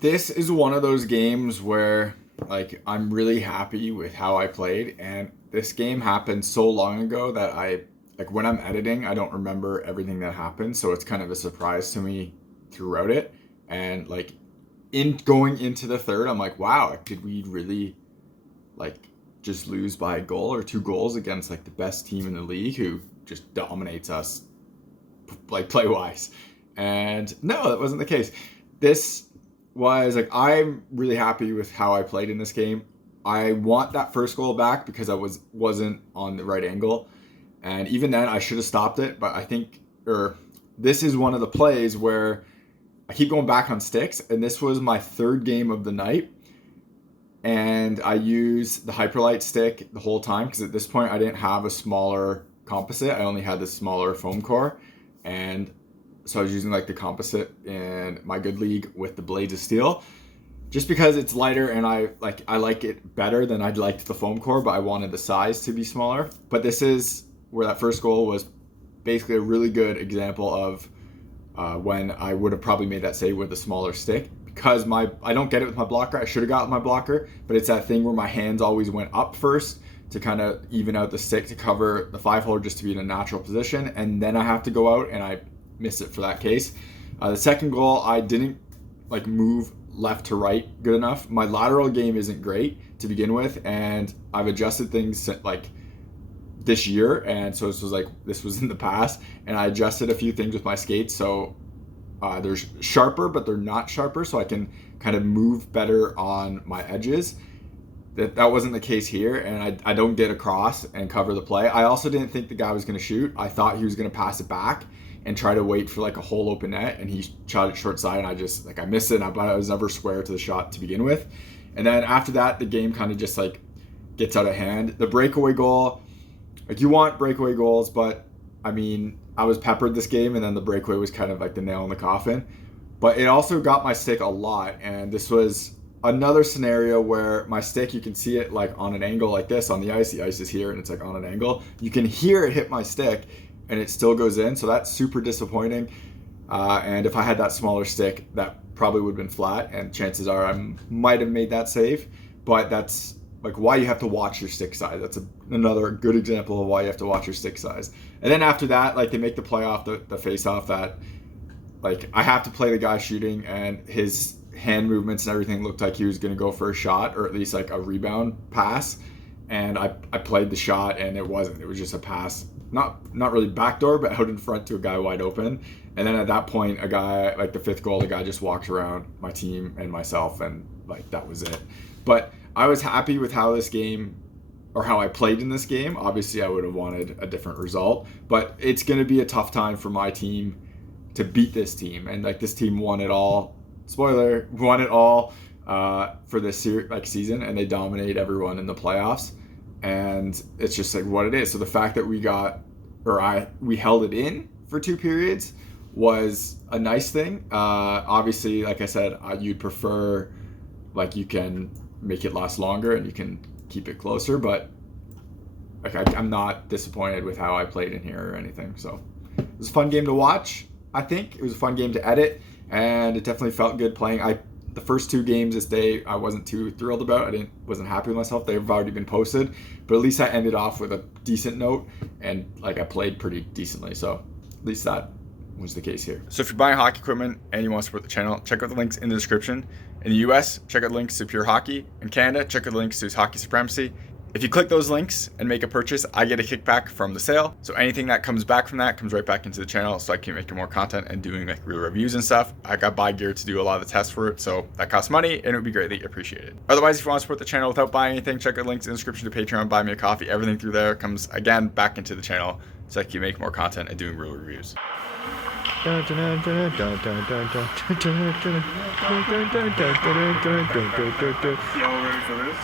This is one of those games where like I'm really happy with how I played, and this game happened so long ago that I like when I'm editing, I don't remember everything that happened, so it's kind of a surprise to me throughout it. And like in going into the third, I'm like, wow, did we really like just lose by a goal or two goals against like the best team in the league who just dominates us like play wise? And no, that wasn't the case. This was like I'm really happy with how I played in this game. I want that first goal back because I wasn't on the right angle, and even then I should have stopped it. But I think, or this is one of the plays where I keep going back on sticks, and this was my third game of the night, and I used the Hyperlite stick the whole time because at this point I didn't have a smaller composite. I only had this smaller foam core, and so I was using like the composite in my good league with the blades of steel, just because it's lighter and I like it better than I'd liked the foam core, but I wanted the size to be smaller. But this is where that first goal was basically a really good example of when I would have probably made that save with a smaller stick, because I don't get it with my blocker. I should have got my blocker, but it's that thing where my hands always went up first to kind of even out the stick to cover the 5-hole just to be in a natural position, and then I have to go out, and I missed it for that case. The second goal, I didn't like move left to right good enough. My lateral game isn't great to begin with, and I've adjusted things like this year, and so this was in the past, and I adjusted a few things with my skates, so they're sharper, but they're not sharper, so I can kind of move better on my edges. That wasn't the case here, and I don't get across and cover the play. I also didn't think the guy was going to shoot. I thought he was going to pass it back and try to wait for like a whole open net, and he shot it short side, and I just I missed it, and I was never square to the shot to begin with. And then after that, the game kind of just like gets out of hand. The breakaway goal, like you want breakaway goals, but I mean, I was peppered this game, and then the breakaway was kind of like the nail in the coffin. But it also got my stick a lot, and this was another scenario where my stick, you can see it like on an angle like this on the ice. The ice is here, and it's like on an angle. You can hear it hit my stick, and it still goes in, so that's super disappointing. And if I had that smaller stick, that probably would have been flat, and chances are I might have made that save. But that's like why you have to watch your stick size. That's another good example of why you have to watch your stick size. And then after that, like they make the play off the face off that like I have to play the guy shooting, and his hand movements and everything looked like he was going to go for a shot, or at least like a rebound pass. And I played the shot, and it wasn't. It was just a pass, not really backdoor, but out in front to a guy wide open. And then at that point, a guy, like the fifth goal, the guy just walked around my team and myself, and like that was it. But I was happy with how this game, or how I played in this game. Obviously, I would have wanted a different result, but it's going to be a tough time for my team to beat this team. And like this team won it all. Spoiler, won it all for this season, and they dominate everyone in the playoffs. And it's just like what it is. So the fact that we held it in for 2 periods was a nice thing. Obviously, like I said, you'd prefer like you can make it last longer and you can keep it closer, but like I'm not disappointed with how I played in here or anything. So it was a fun game to watch. I think it was a fun game to edit, and it definitely felt good playing. The first 2 games this day I wasn't too thrilled about. Wasn't happy with myself. They've already been posted, but at least I ended off with a decent note, and like I played pretty decently. So at least that was the case here. So if you're buying hockey equipment and you want to support the channel, check out the links in the description. In the US, check out the links to Pure Hockey. In Canada, check out the links to Hockey Supremacy. If you click those links and make a purchase, I get a kickback from the sale. So anything that comes back from that comes right back into the channel, so I can make more content and doing like real reviews and stuff. I got buy gear to do a lot of the tests for it, so that costs money, and it would be greatly appreciated. Otherwise, if you want to support the channel without buying anything, check out the links in the description to Patreon, buy me a coffee. Everything through there comes again back into the channel, so I can make more content and doing real reviews. Y'all ready for this?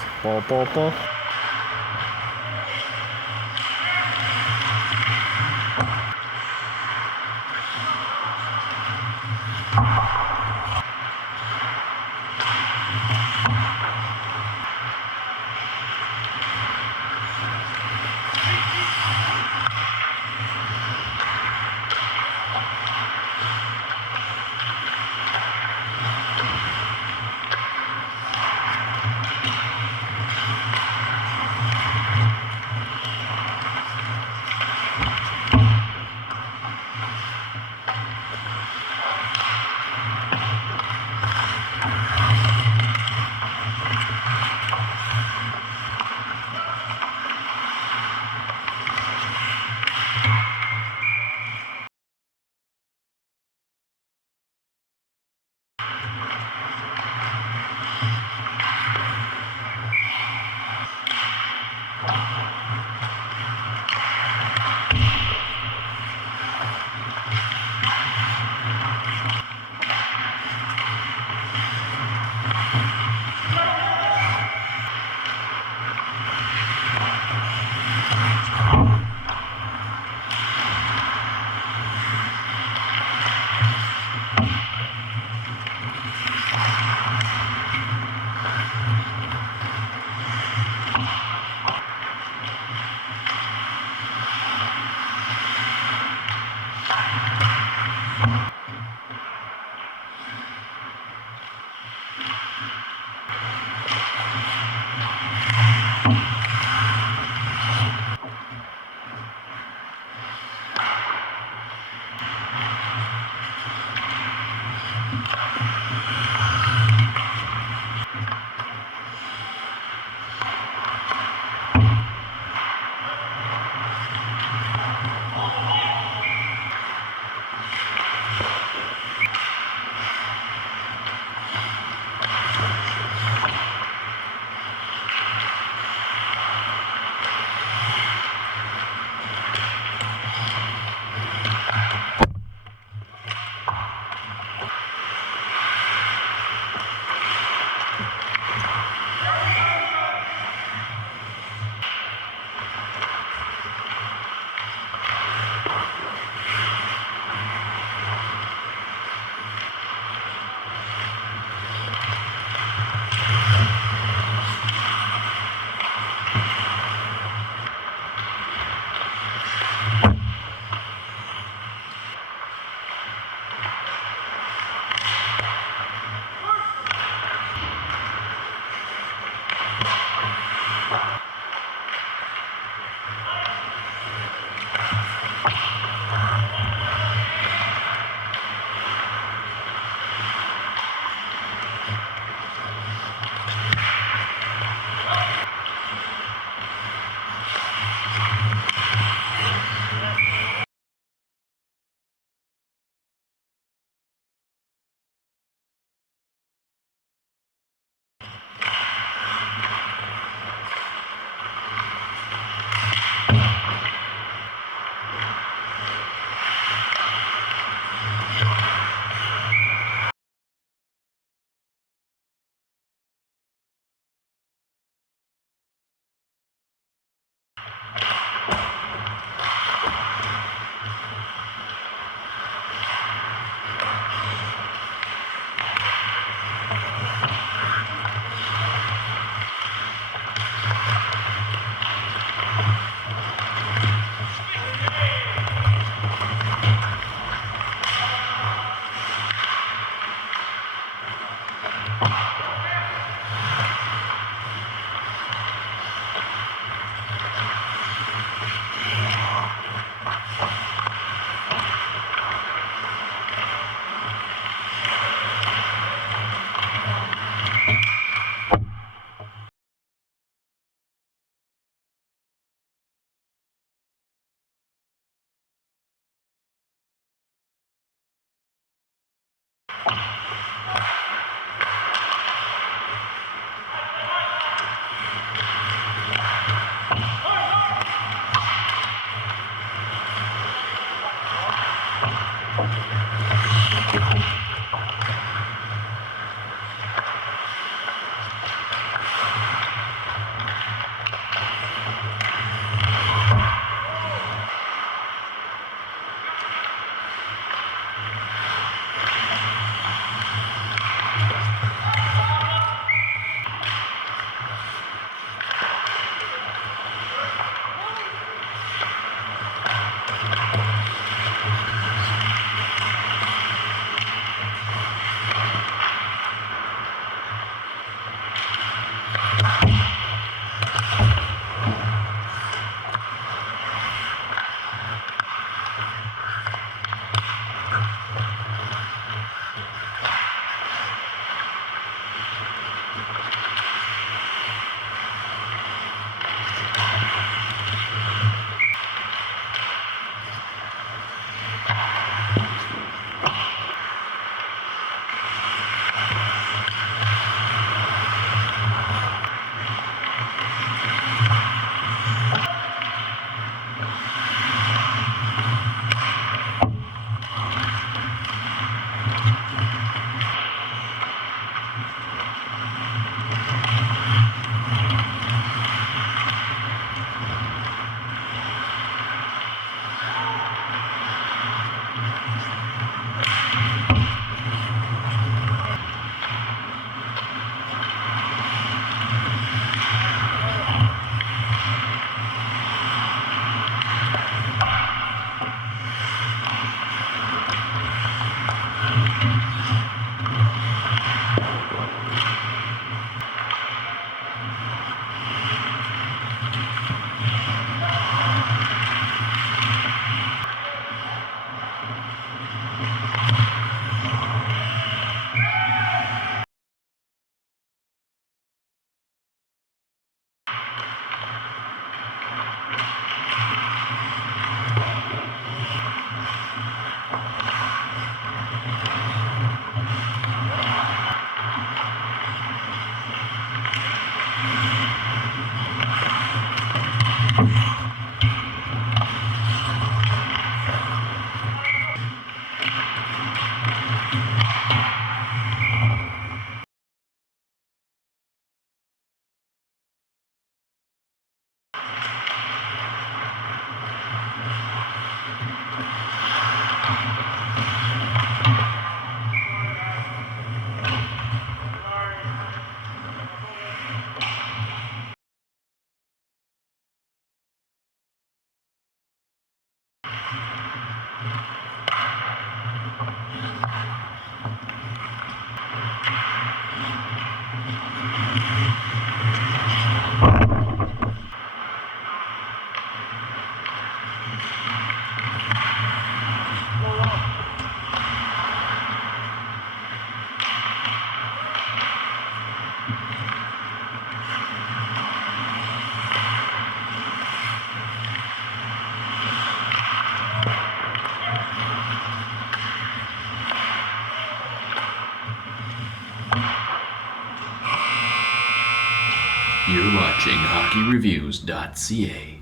You're watching HockeyReviews.ca.